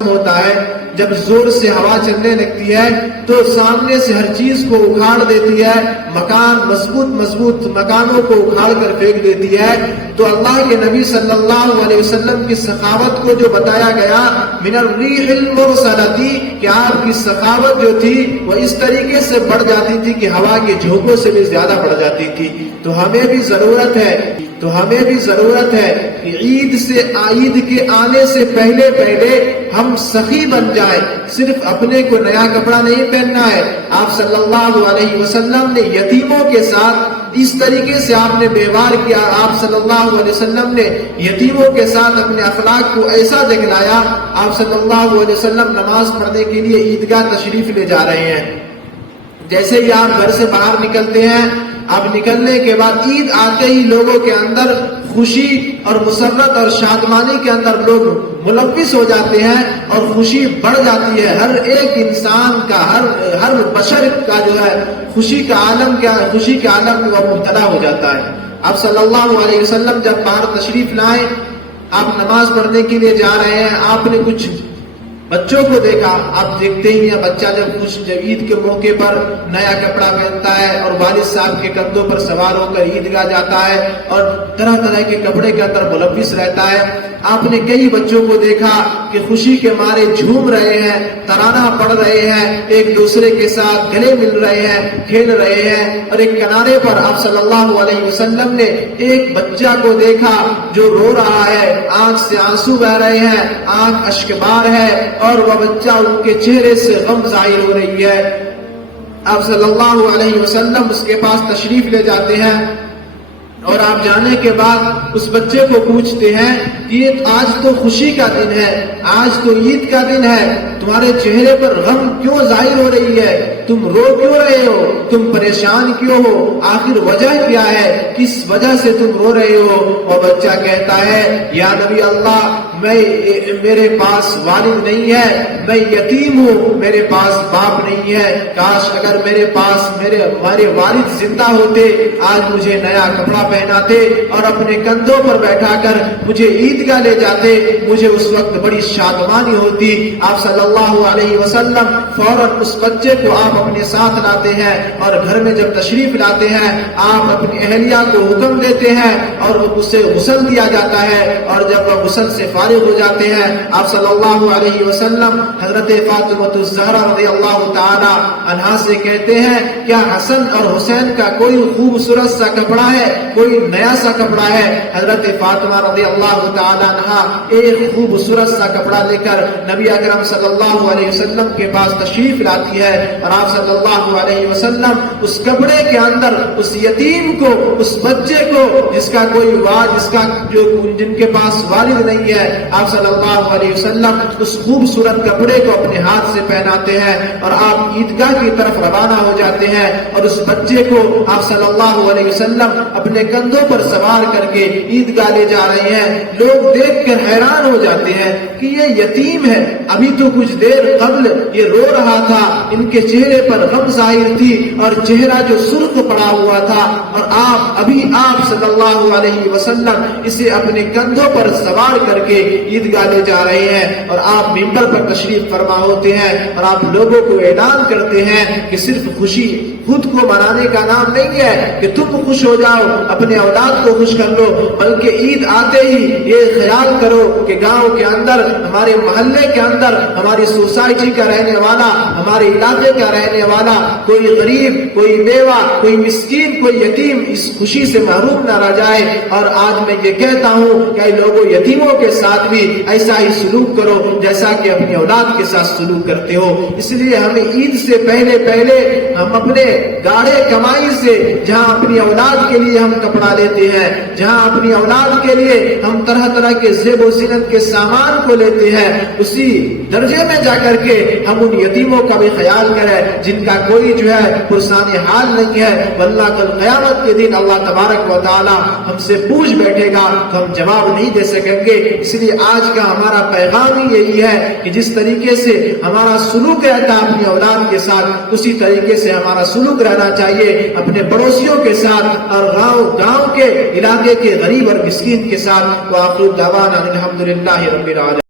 ہوتا ہے، جب زور سے ہوا چلنے لگتی ہے تو سامنے سے ہر چیز کو اکھاڑ دیتی ہے، مضبوط مکانوں کو اکھاڑ کر پھینک دیتی ہے۔ تو اللہ کے نبی صلی اللہ علیہ وسلم کی سخاوت کو جو بتایا گیا من الریح المرسلتی، کہ آپ کی سخاوت جو تھی وہ اس طریقے سے بڑھ جاتی تھی کہ ہوا کے جھونکوں سے بھی زیادہ بڑھ جاتی تھی۔ تو ہمیں بھی ضرورت ہے کہ عید کے آنے سے پہلے ہم سخی بن جائیں۔ صرف اپنے کو نیا کپڑا نہیں پہننا ہے، آپ صلی اللہ علیہ وسلم نے یتیموں کے ساتھ اس طریقے سے آپ نے ویوہار کیا، آپ صلی اللہ علیہ وسلم نے یتیموں کے ساتھ اپنے اخلاق کو ایسا دکھلایا۔ آپ صلی اللہ علیہ وسلم نماز پڑھنے کے لیے عیدگاہ تشریف لے جا رہے ہیں، جیسے ہی آپ گھر سے باہر نکلتے ہیں، اب نکلنے کے بعد عید آتے ہی لوگوں کے اندر خوشی اور مسرت اور شادمانی کے اندر لوگ ملوث ہو جاتے ہیں اور خوشی بڑھ جاتی ہے۔ ہر ایک انسان کا، ہر بشر کا جو ہے خوشی کے عالم میں وہ مبتلا ہو جاتا ہے۔ آپ صلی اللہ علیہ وسلم جب باہر تشریف لائے، آپ نماز پڑھنے کے لیے جا رہے ہیں، آپ نے کچھ بچوں کو دیکھا۔ آپ دیکھتے ہی ہیں بچہ جب عید کے موقع پر نیا کپڑا پہنتا ہے اور والد صاحب کے کندھوں پر سوار ہو کر عیدگاہ جاتا ہے اور طرح طرح کے کپڑے کے اندر ملوث رہتا ہے۔ آپ نے کئی بچوں کو دیکھا کہ خوشی کے مارے جھوم رہے ہیں، ترانہ پڑھ رہے ہیں، ایک دوسرے کے ساتھ گلے مل رہے ہیں، کھیل رہے ہیں۔ اور ایک کنارے پر آپ صلی اللہ علیہ وسلم نے ایک بچہ کو دیکھا جو رو رہا ہے، آنکھ سے آنسو بہ رہے ہیں، آنکھ اشکبار ہے اور وہ بچہ ان کے چہرے سے غم ظاہر ہو رہی ہے۔ آپ صلی اللہ علیہ وسلم اس کے پاس تشریف لے جاتے ہیں اور آپ جانے کے بعد اس بچے کو پوچھتے ہیں کہ آج تو خوشی کا دن ہے، آج تو عید کا دن ہے، تمہارے چہرے پر غم کیوں ظاہر ہو رہی ہے؟ تم رو کیوں رہے ہو؟ تم پریشان کیوں ہو؟ آخر وجہ کیا ہے؟ کس وجہ سے تم رو رہے ہو؟ اور بچہ کہتا ہے یا نبی اللہ، میرے پاس والد نہیں ہے، میں یتیم ہوں، میرے پاس باپ نہیں ہے، کاش اگر میرے والد زندہ ہوتے، آج مجھے نیا کپڑا پہناتے اور اپنے کندھوں پر بیٹھا کر مجھے عیدگاہ لے جاتے، مجھے اس وقت بڑی شادمانی ہوتی۔ آپ صلی اللہ علیہ وسلم فوراً اس بچے کو آپ اپنے ساتھ لاتے ہیں اور گھر میں جب تشریف لاتے ہیں، آپ اپنی اہلیہ کو حکم دیتے ہیں اور اسے غسل دیا جاتا ہے، اور جب وہ غسل سے فارغ ہو جاتے ہیں، آپ صلی اللہ علیہ وسلم حضرت فاطمہ الزہرا رضی اللہ تعالی عنہا سے کہتے ہیں کیا حسن اور حسین کا کوئی خوبصورت سا کپڑا ہے، کوئی نیا سا کپڑا ہے؟ حضرت فاطمہ رضی اللہ تعالی عنہا ایک خوبصورت سا کپڑا لے کر نبی اکرم صلی اللہ علیہ وسلم کے پاس تشریف لاتی ہے، اور آپ صلی اللہ علیہ وسلم اس کپڑے کے اندر اس یتیم کو، اس بچے کو جن کے پاس والد نہیں ہے، آپ صلی اللہ علیہ وسلم اس خوبصورت کپڑے کو اپنے ہاتھ سے پہناتے ہیں اور آپ عیدگاہ کی طرف روانہ ہو جاتے ہیں، اور اس بچے کو آپ صلی اللہ علیہ وسلم اپنے کندھوں پر سوار کر کے عیدگاہ لے جا رہے ہیں۔ لوگ دیکھ کر حیران ہو جاتے ہیں کہ یہ یتیم ہے، ابھی تو کچھ دیر قبل یہ رو رہا تھا، ان کے چہرے پر غم ظاہر تھی اور چہرہ جو سرخ پڑا ہوا تھا، اور آپ صلی اللہ علیہ وسلم اسے اپنے کندھوں پر سوار کر کے عیدگاہ لے جا رہے ہیں، اور آپ ممبر پر تشریف فرما ہوتے ہیں اور آپ لوگوں کو اعلان کرتے ہیں کہ صرف خوشی خود کو منانے کا نام نہیں ہے کہ تم خوش ہو جاؤ، اپنے اولاد کو خوش کر لو، بلکہ عید آتے ہی یہ خیال کرو کہ گاؤں کے اندر، ہمارے محلے کے اندر، ہماری سوسائٹی کا رہنے والا، ہمارے علاقے کا رہنے والا کوئی غریب، کوئی بیوہ، کوئی مسکین، کوئی یتیم اس خوشی سے محروم نہ رہ جائے۔ اور آج میں یہ کہتا ہوں کہ لوگوں یتیموں کے ساتھ بھی ایسا ہی سلوک کرو جیسا کہ اپنی اولاد کے ساتھ سلوک کرتے ہو۔ اس لیے ہمیں عید سے پہلے ہم اپنے گاڑے کمائی سے جہاں اپنی اولاد کے لیے ہم کپڑا لیتے ہیں، جہاں اپنی اولاد کے لیے ہم طرح طرح کے زیب و زینت کے سامان کو لیتے ہیں، اسی درجے میں جا کر کے ہم ان یتیموں کا بھی خیال کریں جن کا کوئی جو ہے پرسان حال نہیں ہے، ورنہ کل قیامت کے دن اللہ تبارک و تعالی ہم سے پوچھ بیٹھے گا تو ہم جواب نہیں دے سکیں گے۔ اس لیے آج کا ہمارا پیغام ہی یہی ہے کہ جس طریقے سے ہمارا سلوک رہتا ہے اپنی اولاد کے ساتھ، اسی طریقے سے ہمارا سلوک رہنا چاہیے اپنے پڑوسیوں کے ساتھ اور گاؤں کے علاقے کے غریب اور مسکین کے ساتھ۔ وآخر دعوانا الحمدللہ رب العالمین۔